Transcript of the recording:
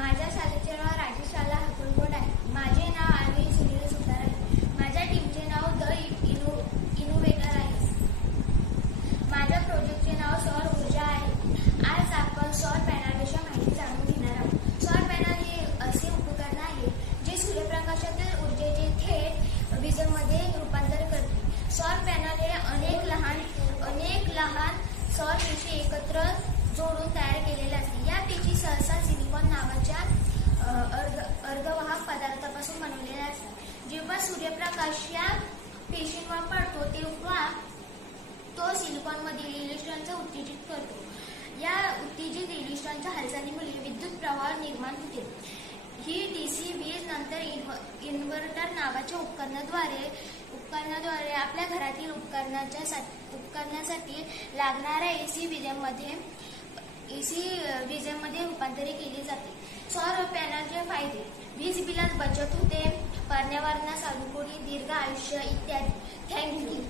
माझ्या शाळेचे नाव राजेश शाला हाकुलकोट आहे. माझे नाव आरवी सुनील सुतार आहे. माझ्या टीमचे नाव द इनोव्हेटर आहे. माझ्या प्रोजेक्टचे नाव सौर ऊर्जा आहे. आज आपण सौर पॅनलविषयी माहिती जाणून घेणार आहोत. सौर पॅनल हे असे उपकरण आहे जे सूर्यप्रकाशातील ऊर्जेचे थेट विजेमध्ये रूपांतर करते. सौर पॅनल हे अनेक लहान सौर पेशी एकत्र जोडून तयार केलेले असते. या पेशी सहसा सिलिकॉन नावाच्या अर्धवाहक पदार्थापासून बनवलेल्या असतात. जेव्हा सूर्यप्रकाश या पेशींवर पडतो तेव्हा तो सिलिकॉनमधील इलेक्ट्रॉनचा उत्तेजित करतो. या उत्तेजित इलेक्ट्रॉनच्या हालचालीमुळे विद्युत प्रवाह निर्माण होते. ही डीसी वीज नंतर इन्व्हर्टर नावाच्या उपकरणाद्वारे आपल्या घरातील उपकरणासाठी लागणाऱ्या एसी विजेमध्ये रूपांतरित केली जाते. सौर पॅनलचे फायदे: वीज बिलात बचत होते, पर्यावरणास अनुकूल, दीर्घ आयुष्य इत्यादी. थँक्यू.